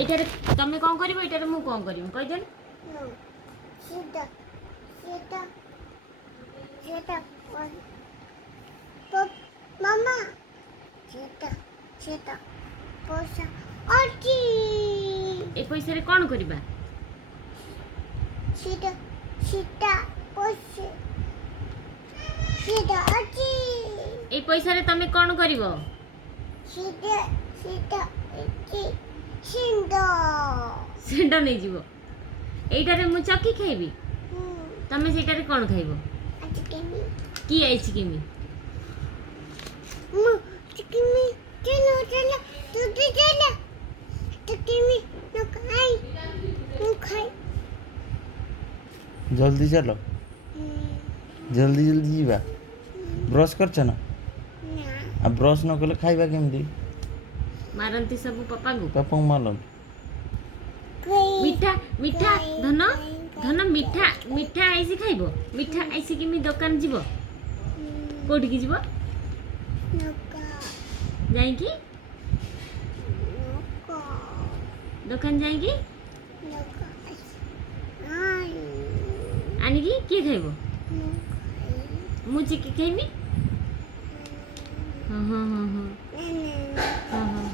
ଏଇଟାରେ ତମେ କ'ଣ କରିବ, ଏଇଟାରେ ମୁଁ କ'ଣ କରିବି କହିଦେଲ। ସେଟା ସେଟା ସେଟା ମାମା ସେଟା ସେଟା ପଇସା ଅଛି। ଏ ପଇସାରେ କ'ଣ କରିବା? ସେଟା ସେଟା ପଇସା ସେଟା ଅଛି। এই পয়সারে তুমি କ'ଣ କରିବ? ସେଟା ସେଟା ଅଛି ସିନ୍ଦା ସେଣ୍ଡ ନେଇଯିବ। এইটারে ମୁଁ ଚକି ଖାଇବି, ତମେ ସେଇଟାରେ କ'ଣ ଖାଇବ? ଆଜି କେମି କି ଆଇଛି କେମି? ମୁଁ କେମି ଚलो ଚलो ତୁ ଚलो ତୁ କେମି ନ ଖାଇ ମୁଁ ଖାଇ जल्दी चलो, जल्दी जल्दी जीवा। ब्रश करछ ना? ନା आ ब्रश न कले खाइबा केमती? ମାରନ୍ତି ସବୁ ପାପାଙ୍କୁ। पापा मालम ମିଠା ମିଠା ଧନ ଧନ ମିଠା ମିଠା ଆଇସି ଖାଇବ। ମିଠା ଆଇସି କେମି ଦୋକାନ ଯିବ, କୋଉଠିକି ଯିବ? ନକା ଯାଇକି ନକା ଦୋକାନ ଯାଇକି ନକା ଆଇ ଆଣିକି କିଏ ଖାଇବ? ମୁଁ ମୁଁ ଚିକି ଖାଇବି। ହଁ ହଁ ହଁ ହଁ ଖାଇ ହଁ ହଁ।